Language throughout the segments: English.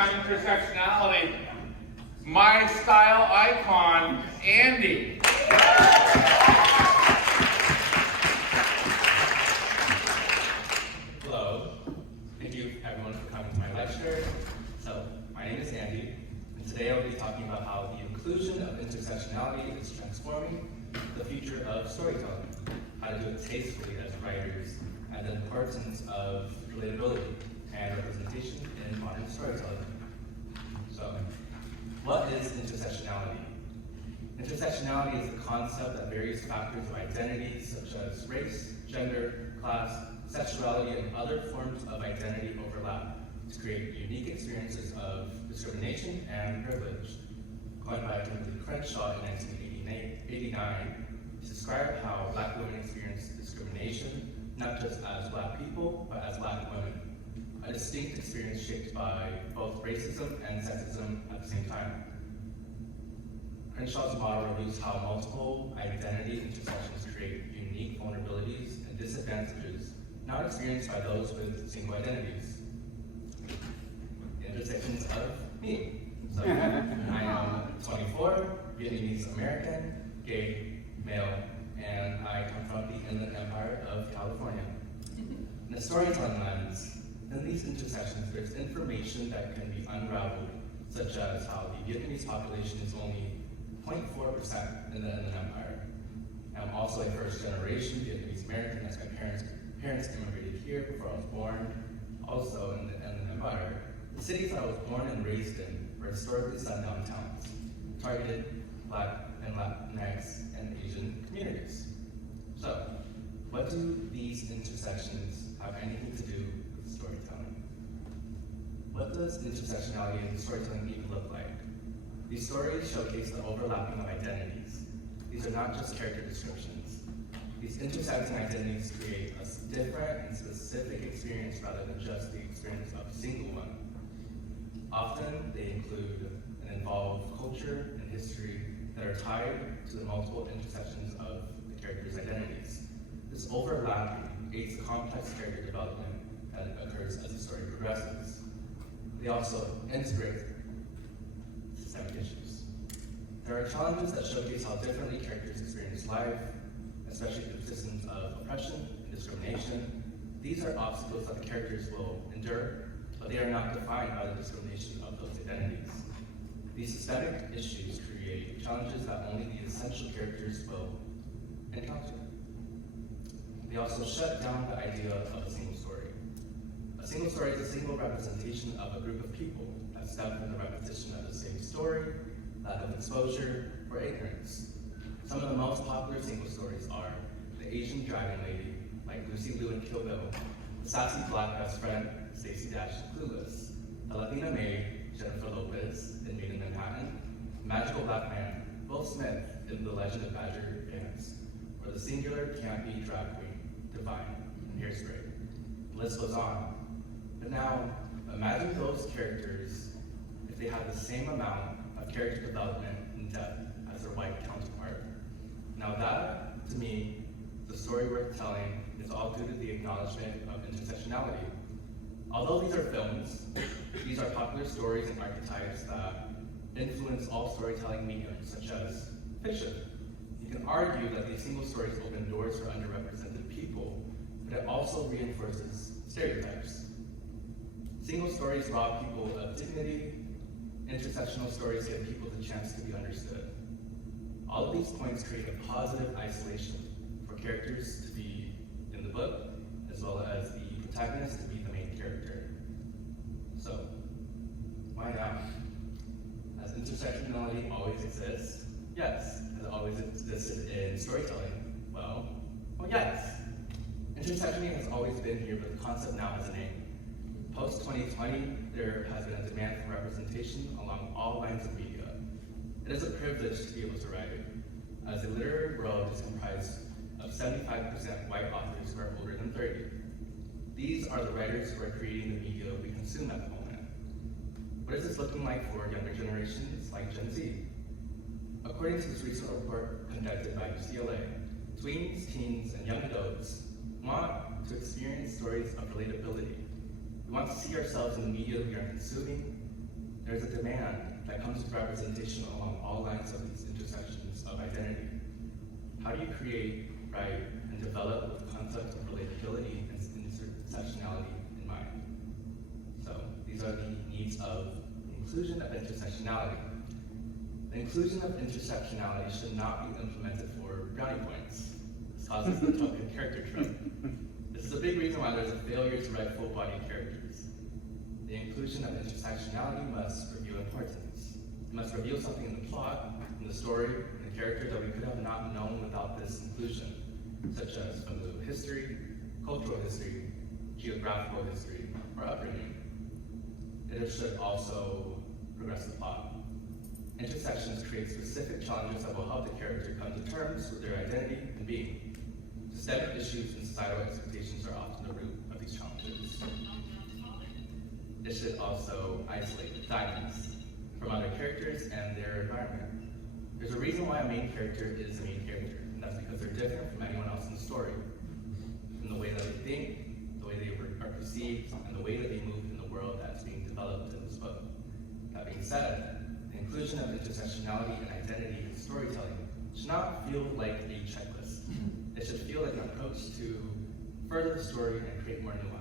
on intersectionality, my style icon, Andy. Hello, thank you everyone for coming to my lecture. So, my name is Andy, and today I'll be talking about how the inclusion of intersectionality is transforming the future of storytelling, how to do it tastefully as writers, and the importance of relatability and representation in modern storytelling. So, what is intersectionality? Intersectionality is the concept that various factors of identity, such as race, gender, class, sexuality, and other forms of identity overlap to create unique experiences of discrimination and privilege. Coined by Kimberly Crenshaw in 1989 to describe how Black women experience discrimination, not just as Black people, but as Black women. A distinct experience shaped by both racism and sexism at the same time. Crenshaw's model reviews how multiple identity intersections create unique vulnerabilities and disadvantages not experienced by those with single identities. Intersections of me. So, I am 24, Vietnamese American, gay, male, and I come from the Inland Empire of California. In a storytelling lens, in these intersections, there's information that can be unraveled, such as how the Vietnamese population is only 0.4% in the Inland Empire. I'm also a first-generation Vietnamese American, as my parents immigrated here before I was born, also in the Inland Empire. The cities that I was born and raised in were historically sundown towns, targeted Black and Latinx and Asian communities. So, what do these intersections have anything to do with storytelling? What does intersectionality in storytelling even look like? These stories showcase the overlapping of identities. These are not just character descriptions. These intersecting identities create a different and specific experience rather than just the experience of a single one. Often, they include and involve culture and history that are tied to the multiple intersections of the characters' identities. This overlapping aids the complex character development that occurs as the story progresses. They also integrate systemic issues. There are challenges that showcase how differently characters experience life, especially the persistence of oppression and discrimination. These are obstacles that the characters will endure, but they are not defined by the discrimination of those identities. These systemic issues create challenges that only the essential characters will encounter. They also shut down the idea of a single story. A single story is a single representation of a group of people that stem from the repetition of the same story, lack of exposure, or ignorance. Some of the most popular single stories are the Asian dragon lady, like Lucy Liu in Kill Bill, the sassy Black best friend, Stacey Dash in Clueless, the Latina maid, Jennifer Lopez in Made in Manhattan, the magical Black man, Will Smith in The Legend of Badger Vance, or the singular campy drag queen, Divine in Hairspray. The list goes on. But now, imagine those characters if they had the same amount of character development and depth as their white counterpart. Now that, to me, the story worth telling is all due to the acknowledgement of intersectionality. Although these are films, these are popular stories and archetypes that influence all storytelling mediums, such as fiction. You can argue that these single stories open doors for underrepresented people, but it also reinforces stereotypes. Single stories rob people of dignity. Intersectional stories give people the chance to be understood. All of these points create a positive isolation for characters to be in the book, as well as the protagonist to be the main character. So, why now? Has intersectionality always exists? Yes. Has it always existed in storytelling? Well, yes. Intersectionality has always been here, but the concept now has a name. Post-2020, there has been a demand for representation along all lines of media. It is a privilege to be able to write, as the literary world is comprised of 75% white authors who are older than 30. These are the writers who are creating the media we consume at the moment. What is this looking like for younger generations like Gen Z? According to this recent report conducted by UCLA, tweens, teens, and young adults want to experience stories of relatability. We want to see ourselves in the media we are consuming. There's a demand that comes with representation along all lines of these intersections of identity. How do you create, write, and develop with the concept of relatability and intersectionality in mind? So these are the needs of inclusion of intersectionality. The inclusion of intersectionality should not be implemented for brownie points. This causes the token character trope. This is a big reason why there's a failure to write full-body characters. The inclusion of intersectionality must reveal importance. It must reveal something in the plot, in the story, in the character that we could have not known without this inclusion, such as familial history, cultural history, geographical history, or upbringing. It should also progress the plot. Intersections create specific challenges that will help the character come to terms with their identity and being. Systemic issues and societal expectations are often the root of these challenges. It should also isolate gladness from other characters and their environment. There's a reason why a main character is a main character, and that's because they're different from anyone else in the story. From the way that they think, the way they are perceived, and the way that they move in the world that's being developed in this book. That being said, the inclusion of intersectionality and identity in storytelling should not feel like a checklist. It should feel like an approach to further the story and create more nuance.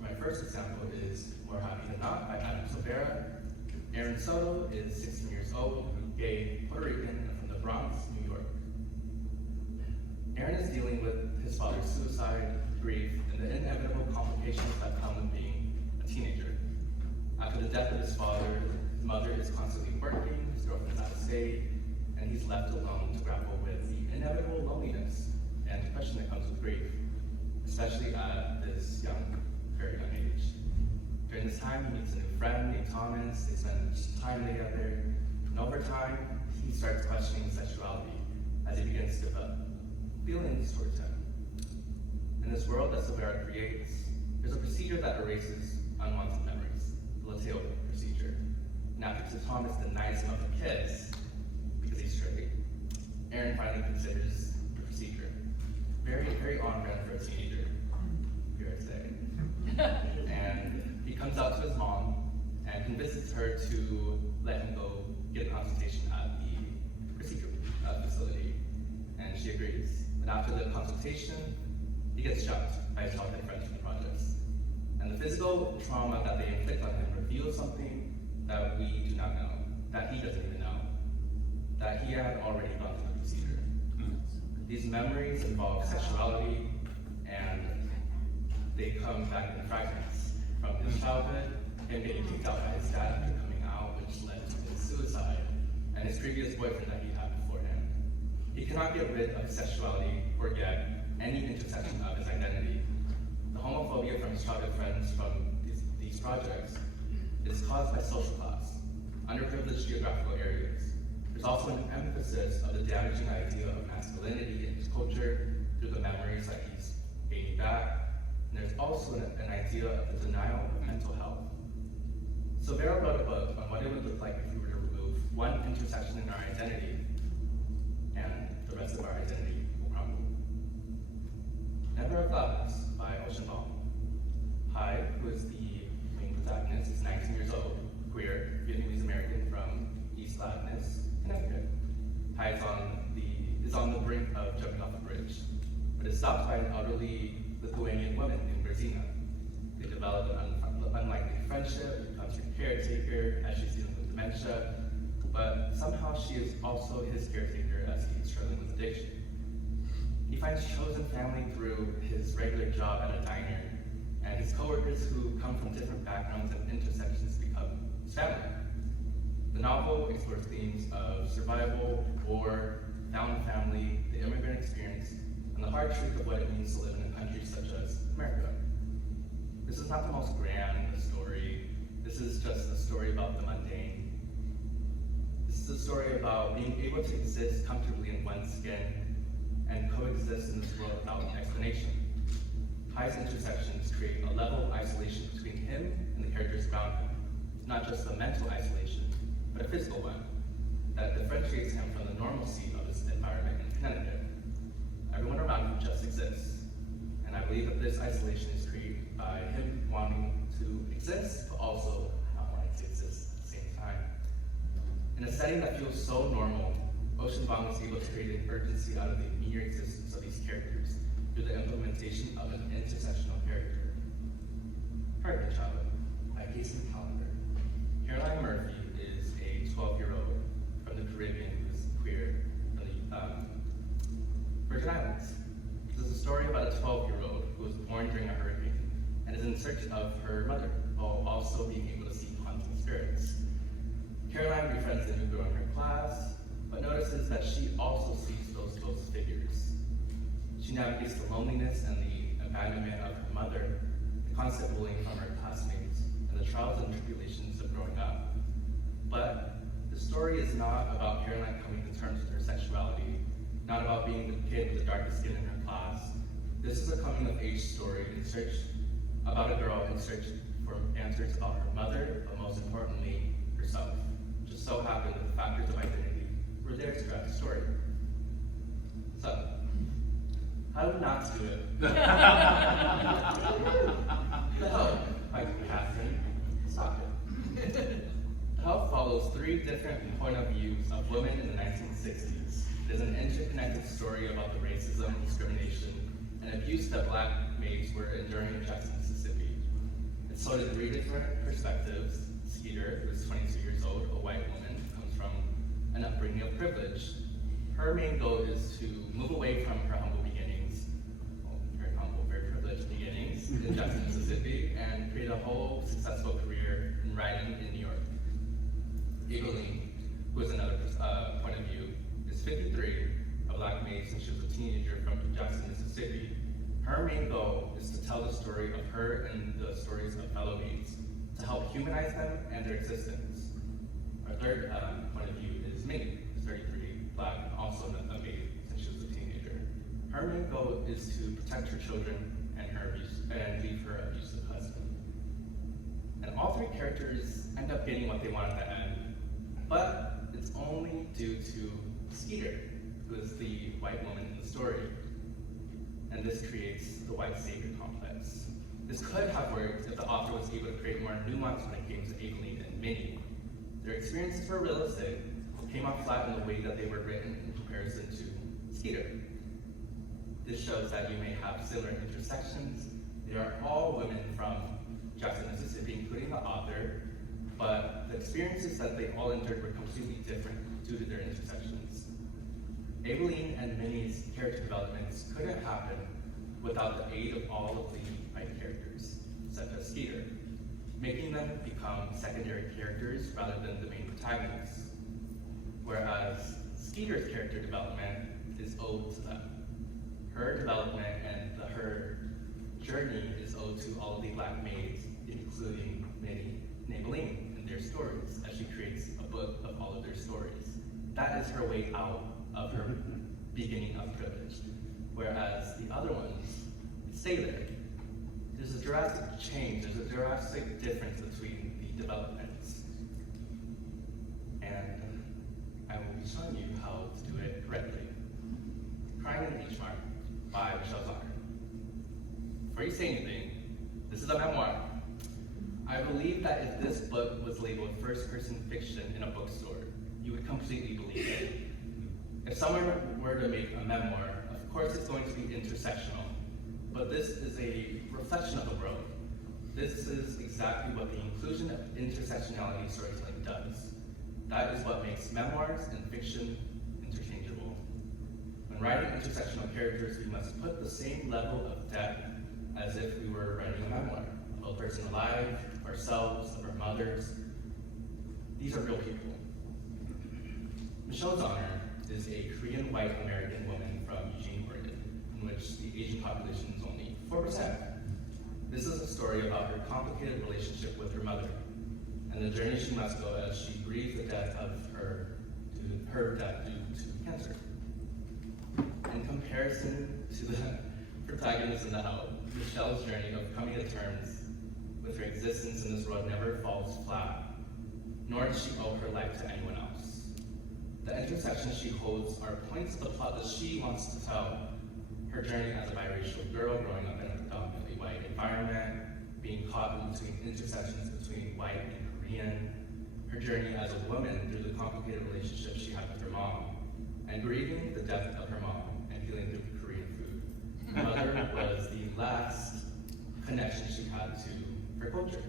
My first example is More Happy Than Not by Silvera. Aaron Soto is 16 years old, gay, Puerto Rican, and from the Bronx, New York. Aaron is dealing with his father's suicide, grief, and the inevitable complications that come with being a teenager. After the death of his father, his mother is constantly working, his girlfriend's out of state, and he's left alone to grapple with the inevitable loneliness and depression that comes with grief, especially at this very young age. During this time, he meets a new friend named Thomas. They spend time together, and over time, he starts questioning his sexuality as he begins to develop feelings towards him. In this world that Silvera creates, there's a procedure that erases unwanted memories, the Lateo procedure. Now, because Thomas denies him of a kiss because he's straight, Aaron finally considers the procedure. Very, very on brand for a teenager, here I say. And he comes out to his mom and convinces her to let him go get a consultation at the procedure facility. And she agrees. But after the consultation, he gets shocked by his childhood friends from the projects. And the physical trauma that they inflict on him reveals something that we do not know, that he doesn't even know, that he had already gone through the procedure. These memories involve sexuality, and they come back in fragments from his childhood, him getting kicked out by his dad after coming out, which led to his suicide, and his previous boyfriend that he had before him. He cannot get rid of his sexuality or get any intersection of his identity. The homophobia from his childhood friends from these projects is caused by social class, underprivileged geographical areas. There's also an emphasis of the damaging idea of masculinity in his culture through the memories that he's gaining back. And there's also an idea of the denial of mental health. Silvera wrote a book on what it would look like if we were to remove one intersection in our identity, and the rest of our identity will crumble. Never Have Gladness by Ocean Ball. Hai, who is the main protagonist, is 19 years old, queer, Vietnamese American from East Gladness, Connecticut. Hai is on the brink of jumping off a bridge, but is stopped by an elderly Lithuanian woman named Grazina. They develop an unlikely friendship, becomes her caretaker as she's dealing with dementia, but somehow she is also his caretaker as he's struggling with addiction. He finds chosen family through his regular job at a diner, and his coworkers who come from different backgrounds and intersections become his family. The novel explores themes of survival, war, found family, the immigrant experience, and the hard truth of what it means to live in a country such as America. This is not the most grand story. This is just a story about the mundane. This is a story about being able to exist comfortably in one's skin and coexist in this world without explanation. Hai's intersections create a level of isolation between him and the characters around him. Not just a mental isolation, but a physical one that differentiates him from the normalcy of his environment in Connecticut. Everyone around him just exists. And I believe that this isolation is created by him wanting to exist, but also not wanting to exist. In a setting that feels so normal, Ocean Vuong was able to create an urgency out of the mere existence of these characters through the implementation of an intersectional character. Hurrican by Kacen Callender. Caroline Murphy is a 12-year-old from the Caribbean who is queer from the Virgin Islands. This is a story about a 12-year-old who was born during a hurricane and is in search of her mother while also being able to see haunting spirits. Caroline befriends a new girl in her class, but notices that she also sees those ghost figures. She navigates the loneliness and the abandonment of her mother, the constant bullying from her classmates, and the trials and tribulations of growing up. But the story is not about Caroline coming to terms with her sexuality, not about being the kid with the darkest skin in her class. This is a coming-of-age story about a girl in search for answers about her mother, but most importantly, herself. Just so happened that the factors of identity were there throughout the story. So, how not to do it? The Help by Catherine Socket. The Help follows 3 different point of views of women in the 1960s. It is an interconnected story about the racism, discrimination, and abuse that Black maids were enduring in Jackson, Mississippi. It's told in 3 different perspectives. Skeeter, who is 22 years old, a white woman, comes from an upbringing of privilege. Her main goal is to move away from her humble beginnings, very humble, very privileged beginnings in Jackson, Mississippi, and create a whole successful career in writing in New York. Eveline, who is another point of view, is 53, a Black maid since she was a teenager from Jackson, Mississippi. Her main goal is to tell the story of her and the stories of fellow maids, to help humanize them and their existence. Our third point of view is Minnie, who's 33, Black, and also a maid since she was a teenager. Her main goal is to protect her children and leave her abusive husband. And all 3 characters end up getting what they want at the end, but it's only due to Skeeter, who is the white woman in the story. And this creates the white savior complex. This could have worked if the author was able to create more nuance when it came to Eveline and Minnie. Their experiences were realistic, came out flat in the way that they were written in comparison to Skeeter. This shows that you may have similar intersections. They are all women from Jackson, Mississippi, including the author, but the experiences that they all endured were completely different due to their intersections. Eveline and Minnie's character developments couldn't happen without the aid of all of the white characters, such as Skeeter, making them become secondary characters rather than the main protagonists. Whereas Skeeter's character development is owed to them. Her development and her journey is owed to all of the Black maids, including Minnie and Eveline and their stories, as she creates a book of all of their stories. That is her way out of her beginning of privilege. Whereas the other ones stay there. There's a drastic change, there's a drastic difference between the developments. And I will be showing you how to do it correctly. Crying in the Mart by Zauner. Before you say anything, this is a memoir. I believe that if this book was labeled first-person fiction in a bookstore, you would completely believe it. If someone were to make a memoir, of course it's going to be intersectional, but this is a reflection of the world. This is exactly what the inclusion of intersectionality storytelling does. That is what makes memoirs and fiction interchangeable. When writing intersectional characters, we must put the same level of depth as if we were writing a memoir of a person alive, ourselves, of our mothers. These are real people. Michelle Zauner is a Korean white American woman from Eugene, Oregon, in which the Asian population is only 4%. This is a story about her complicated relationship with her mother, and the journey she must go as she grieves the death of her death due to cancer. In comparison to the protagonist in The Help, Michelle's journey of coming to terms with her existence in this world never falls flat, nor does she owe her life to anyone else. The intersections she holds are points of the plot that she wants to tell. Her journey as a biracial girl growing up in a predominantly white environment, being caught in between intersections between white and Korean, her journey as a woman through the complicated relationship she had with her mom, and grieving the death of her mom and feeling through Korean food. Her mother was the last connection she had to her culture,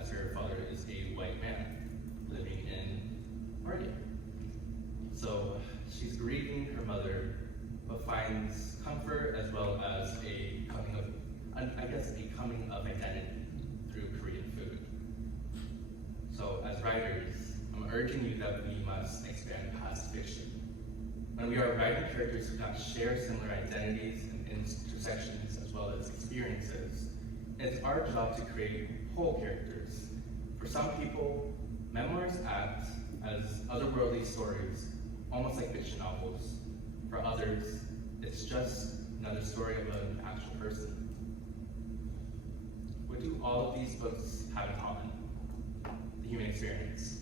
as her father is a white man living in Oregon. So she's grieving her mother, but finds comfort as well as a coming of identity through Korean food. So as writers, I'm urging you that we must expand past fiction. When we are writing characters who not share similar identities and intersections as well as experiences, it's our job to create whole characters. For some people, memoirs act as otherworldly stories, almost like fiction novels. For others, it's just another story of an actual person. What do all of these books have in common? The human experience.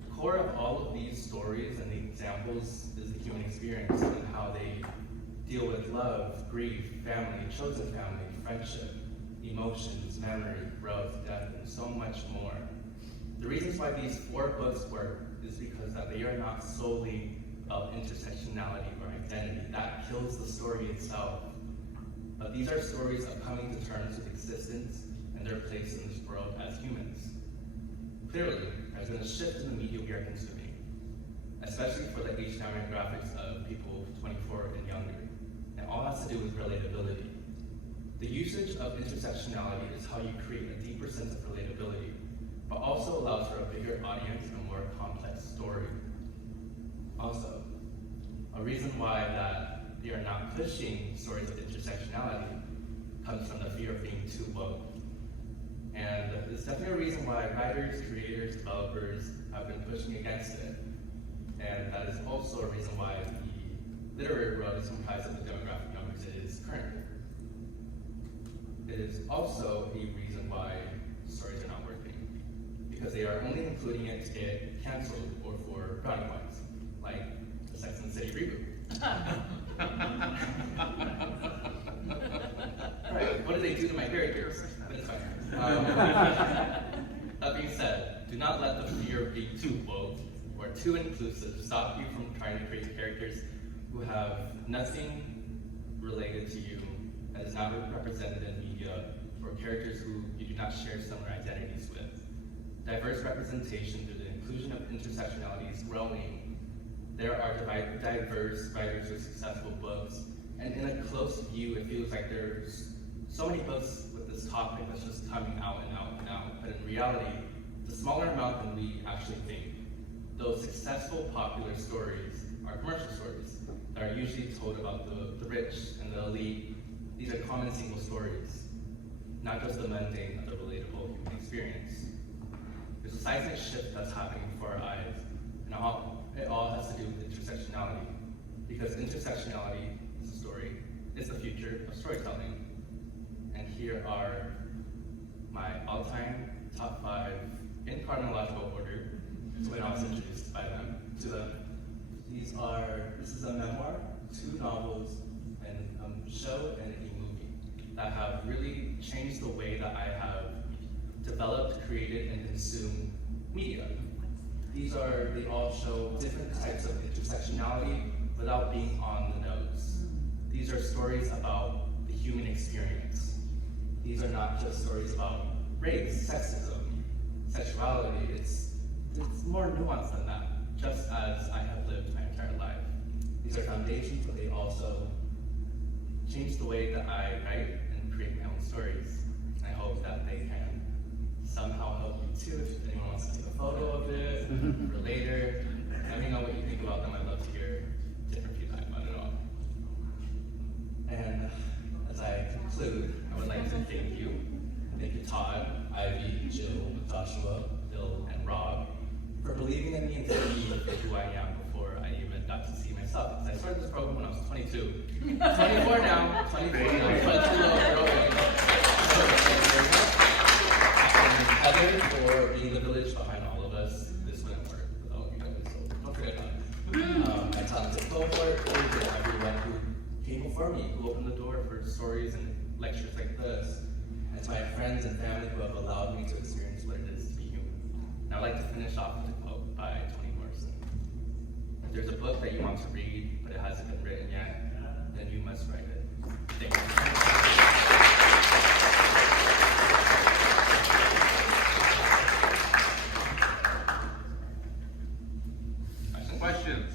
The core of all of these stories and the examples is the human experience and how they deal with love, grief, family, chosen family, friendship, emotions, memory, growth, death, and so much more. The reasons why these 4 books work is because that they are not solely about intersectionality or identity. That kills the story itself. But these are stories of coming to terms with existence and their place in this world as humans. Clearly, there's been a shift in the media we are consuming, especially for the age demographics of people 24 and younger. It all has to do with relatability. The usage of intersectionality is how you create a deeper sense of relatability, but also allows for a bigger audience and a more complex story. Also, a reason why that we are not pushing stories of intersectionality comes from the fear of being too woke. And it's definitely a reason why writers, creators, developers have been pushing against it. And that is also a reason why the literary world is comprised of the demographic numbers it is currently. It is also a reason why stories are not working, because they are only including it to get canceled or for brownie points, like the Sex and the City reboot. Right, what did they do to my characters? But it's fine. That being said, do not let the fear of being too woke or too inclusive stop you from trying to create characters who have nothing related to you that is not represented in media, or characters who you do not share similar identities with. Diverse representation through the inclusion of intersectionality is growing. There are diverse writers with successful books, and in a close view, it feels like there's so many books with this topic that's just coming out and out and out, but in reality, it's a smaller amount than we actually think. Those successful, popular stories are commercial stories that are usually told about the rich and the elite. These are common single stories, not just the mundane or the relatable human experience. There's a seismic shift that's happening before our eyes, and it all has to do with intersectionality, because intersectionality is a story, it's the future of storytelling. And here are my all-time top 5 in chronological order, when I was introduced to them. This is a memoir, 2 novels, and a show and a movie that have really changed the way that I have developed, created, and consumed media. They all show different types of intersectionality without being on the nose. These are stories about the human experience. These are not just stories about race, sexism, sexuality. It's more nuanced than that, just as I have lived my entire life. These are foundations, but they also change the way that I write and create my own stories. I hope that they can somehow help you too. If anyone wants to take a photo of it, or later, let me know what you think about them. I'd love to hear different feedback about it all. And as I conclude, I would like to thank you. Thank you, Todd, Ivy, Jill, Joshua, Bill, and Rob, for believing in me and seeing me for who I am before I even got to see myself. Because I started this program when I was 22. 24 now, 24 now, but too low, growing. And Heather for being the village behind all of us. This wouldn't work without you guys, so don't forget that. My talented cohort, and everyone who came before me, who opened the door for stories and lectures like this. And to my friends and family who have allowed me to experience what it is to be human. And I'd like to finish off with a quote by Toni Morrison. If there's a book that you want to read, but it hasn't been written yet, then you must write it. Thank you. Questions?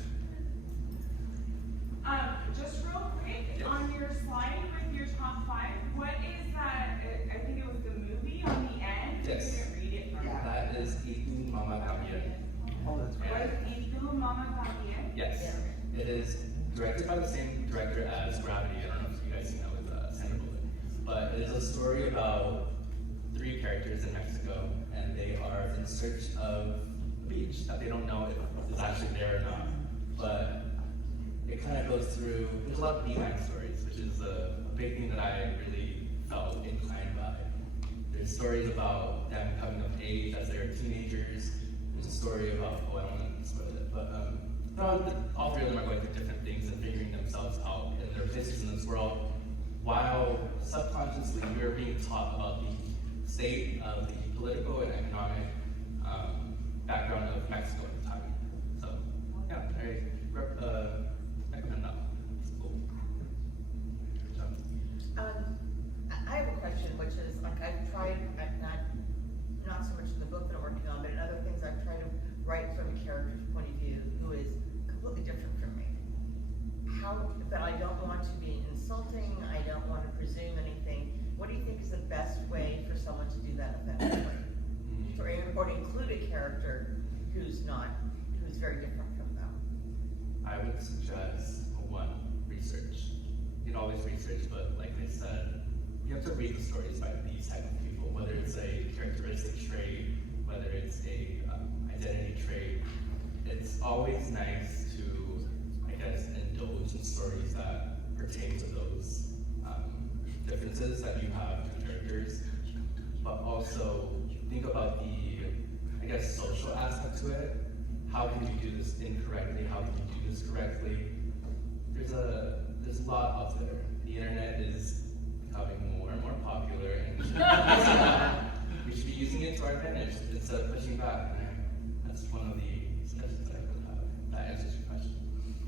Just real quick, Yes. on your slide with your top 5, what is that? I think it was the movie on the end. Yes. I couldn't read it from That is Itu Mama Kamia. What is Itu Mama Kamia? Yes. It is directed by the same director as Gravity. I don't know if you guys know with Sandra Bullock. But it is a story about 3 characters in Mexico, and they are in search of a beach that they don't know if it's actually there or not. But it kind of goes through, there's a lot of beeline stories, which is a big thing that I really felt inclined by. There's stories about them coming of age as they're teenagers. There's a story about, I don't want to spoil it, but all 3 of them are going through different things and figuring themselves out in their places in this world, while subconsciously we are being taught about the state of the political and economic background of Mexico at the time. So, yeah, I recommend that one. It's cool. Good job. I have a question, which is, like, I've tried, not so much in the book that I'm working on, but in other things, I've tried to write from a character's point of view who is completely different from me. But I don't want to be insulting, I don't want to presume anything. What do you think is the best way for someone to do that effectively? Or to include a character who's very different from them? I would suggest, one, research. You can always research, but like they said, you have to read the stories by these type of people, whether it's a characteristic trait, whether it's a identity trait. It's always nice to, I guess, indulge in stories that pertain to those differences that you have in characters, but also think about the, I guess, social aspect to it. How can you do this incorrectly? How can you do this correctly? There's a lot out there. The internet is becoming more and more popular, and we should be using it to our advantage instead of pushing back. And that's one of the suggestions that I would have. That answers your question.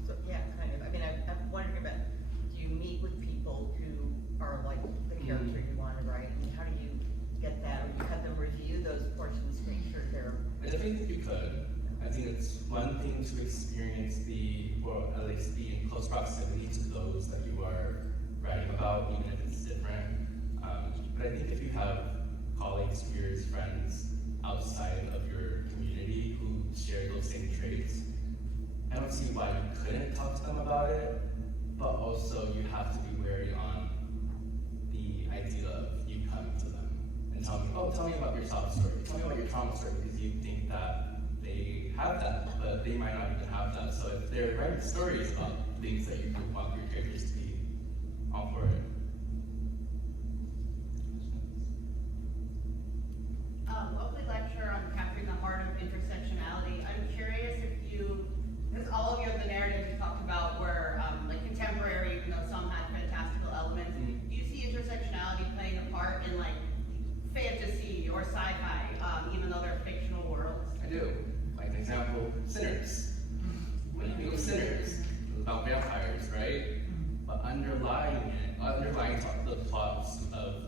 So, yeah, kind of. I mean, I'm wondering about, do you meet with people who are like the character you want to write? And how do you get that? Or you have them review those portions to make sure they're... I definitely think you could. I think it's one thing to experience or at least be in close proximity to those that you are writing about, even if it's different. But I think if you have colleagues, peers, friends outside of your community who share those same traits, I don't see why you couldn't talk to them about it, but also you have to be wary on the idea of you coming to them and telling me, tell me about your sob story, tell me about your trauma story, because you think that they have that, but they might not even have that. So if they're writing stories about things that you would want your characters to be, all for it. Lovely lecture on capturing the heart of intersectionality. I'm curious if you, because all of you have the narratives you talked about were like contemporary, even though some had fantastical elements. Do you see intersectionality playing a part in like fantasy or sci-fi, even though they're fictional worlds? I do. Like an example, Sinners. When you think of Sinners, it's about vampires, right? But underlying the plots of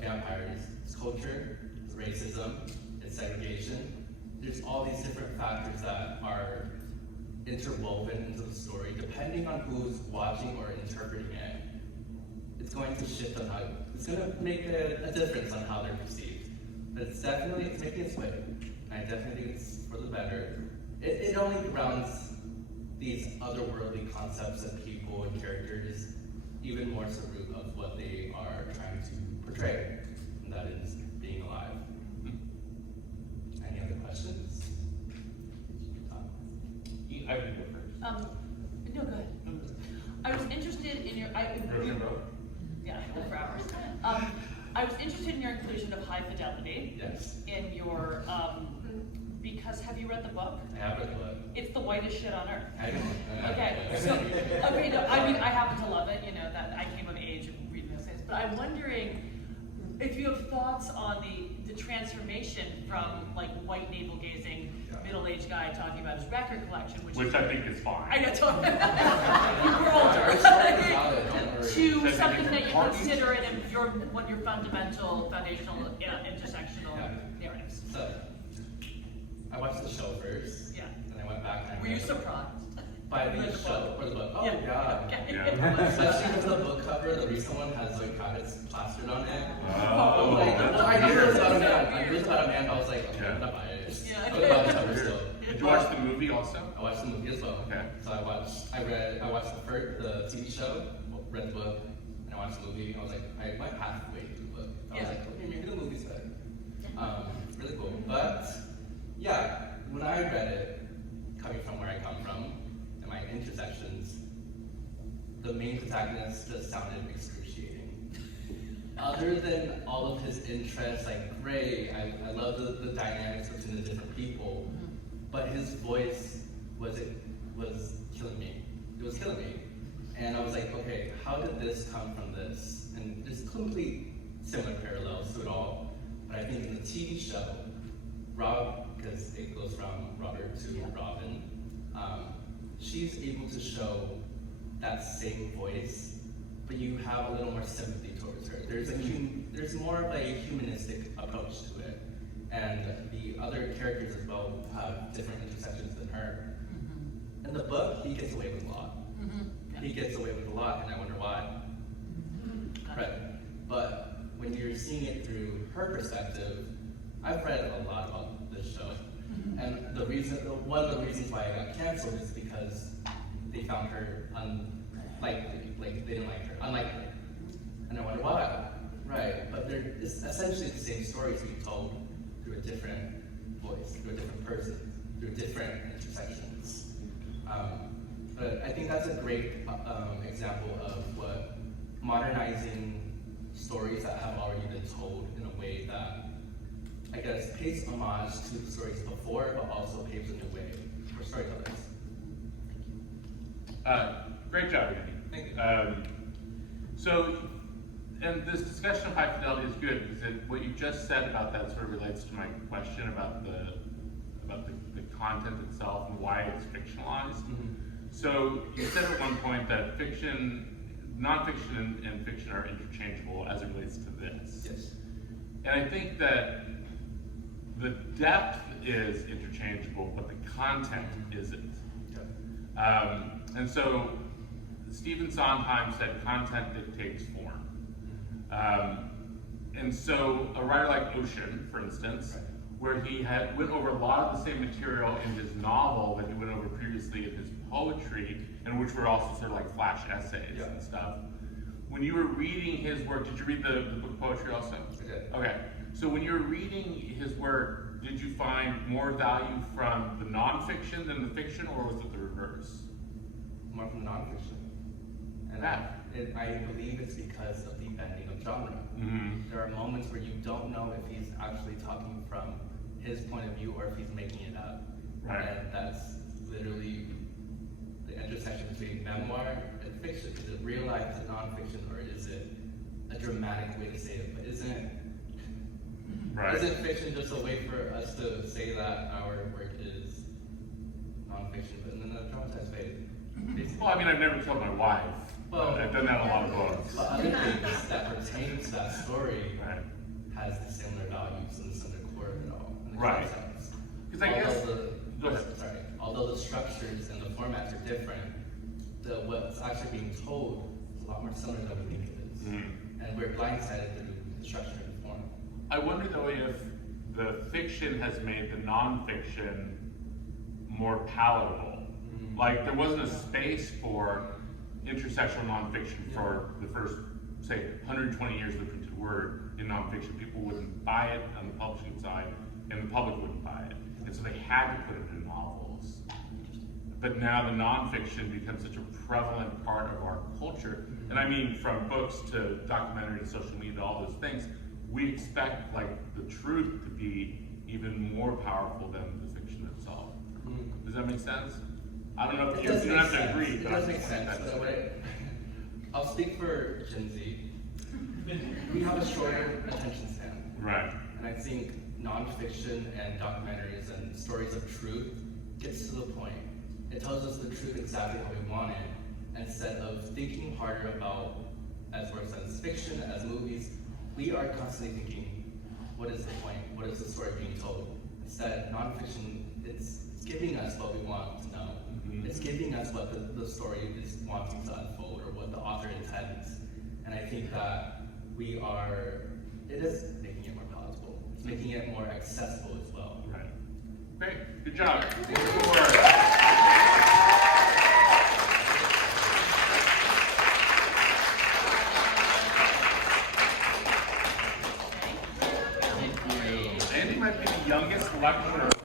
vampires, it's culture, it's racism, it's segregation. There's all these different factors that are interwoven into the story, depending on who's watching or interpreting it. It's going to shift on how, it's going to make a difference on how they're perceived. But it's making its way. I definitely think it's for the better. It only grounds these otherworldly concepts and people and characters even more to the root of what they are trying to portray, and that is being alive. Any other questions? I would go first. No, go ahead. I was interested in your. Yeah, I know for hours. I was interested in your inclusion of high fidelity. Yes. In your, because have you read the book? I have read the book. It's the whitest shit on earth. I know. Okay, so, okay, no, I mean, I happen to love it, you know, that I came of age and reading those things, but I'm wondering if you have thoughts on the transformation from like white navel gazing middle-aged guy talking about his record collection, Which I think is fine. I know, totally. We're older. To something that you consider it in one of your fundamental, foundational, intersectional narratives. So, I watched the show first. Yeah. And I went back and Were you surprised? by the show or the book? Oh, yeah. Yeah. Especially with the book cover, the recent one has Zoe Kravitz plastered on it. Oh, Like, that's well, I knew it was about a man. weird. I knew it was about a man, but I was like, okay, Yeah. I'm gonna buy it. Yeah. I was about the cover still. Did you watch the movie also? I watched the movie as well. Okay. So I watched the TV show, read the book, and I watched the movie. I was like, I went halfway through the book. I was like, okay, maybe the movie's better. Really cool. But yeah, when I read it, coming from where I come from, and my intersections, the main protagonist just sounded excruciating. Other than all of his interests, like great, I love the dynamics between the different people, but his voice was killing me. It was killing me. And I was like, okay, how did this come from this? And there's complete similar parallels to it all. But I think in the TV show, Rob, because it goes from Robert to Robin, she's able to show that same voice, but you have a little more sympathy towards her. There's more of a humanistic approach to it. And the other characters as well have different intersections than her. In the book, he gets away with a lot. He gets away with a lot, and I wonder why. Right. But when you're seeing it through her perspective, I've read a lot about this show. And one of the reasons why I got canceled is because they found her unlikely, like they didn't like her, unlikely. And I wonder why. Right. But it's essentially the same stories being told through a different voice, through a different person, through different intersections. But I think that's a great example of what modernizing stories that have already been told in a way that, I guess, pays homage to the stories before, but also paves a new way for storytellers. Great job, Andy. Thank you. So, and this discussion of high fidelity is good because what you just said about that sort of relates to my question about the content itself and why it's fictionalized. So you said at one point that nonfiction and fiction are interchangeable as it relates to this. Yes. And I think that the depth is interchangeable, but the content isn't. And so Stephen Sondheim said content dictates form. And so a writer like Ocean, for instance, where he went over a lot of the same material in his novel that he went over previously in his poetry, and which were also sort of like flash essays and stuff. When you were reading his work, did you read the book of poetry also? I did. Okay. So when you were reading his work, did you find more value from the nonfiction than the fiction, or was it the reverse? More from the nonfiction. And I believe it's because of the bending of genre. There are moments where you don't know if he's actually talking from his point of view or if he's making it up. Right. And that's literally the intersection between memoir and fiction. Is it real life, is it nonfiction, or is it a dramatic way to say it? But isn't fiction just a way for us to say that our work is nonfiction, but in a dramatized way? Well, I mean, I've never killed my wife. Well, I've done that in a lot of books. But other things that pertain to that story has the similar values and the similar core of it all. In the Right. concepts. Because I guess. Go ahead. Although the structures and the formats are different, what's actually being told is a lot more similar than we think it is. And we're blindsided through the structure and form. I wonder though if the fiction has made the nonfiction more palatable. Like there wasn't a space for intersectional nonfiction for the first, say, 120 years of the printed word in nonfiction. People wouldn't buy it on the publishing side, and the public wouldn't buy it. And so they had to put it in novels. But now the nonfiction becomes such a prevalent part of our culture. And I mean, from books to documentary to social media, all those things, we expect like the truth to be even more powerful than the fiction itself. Does that make sense? I don't know if you don't have to agree. It does make sense. I'll speak for Gen Z. We have a shorter attention span. Right. And And I think nonfiction and documentaries and stories of truth gets to the point. It tells us the truth exactly how we want it, instead of thinking harder about, as for science fiction, as movies, we are constantly thinking, what is the point? What is the story being told? Instead, nonfiction, it's giving us what we want to know. It's giving us what the story is wanting to unfold, or what the author intends. And I think that it is making it more palatable. It's making it more accessible as well. Right. Great. Good job. Good work.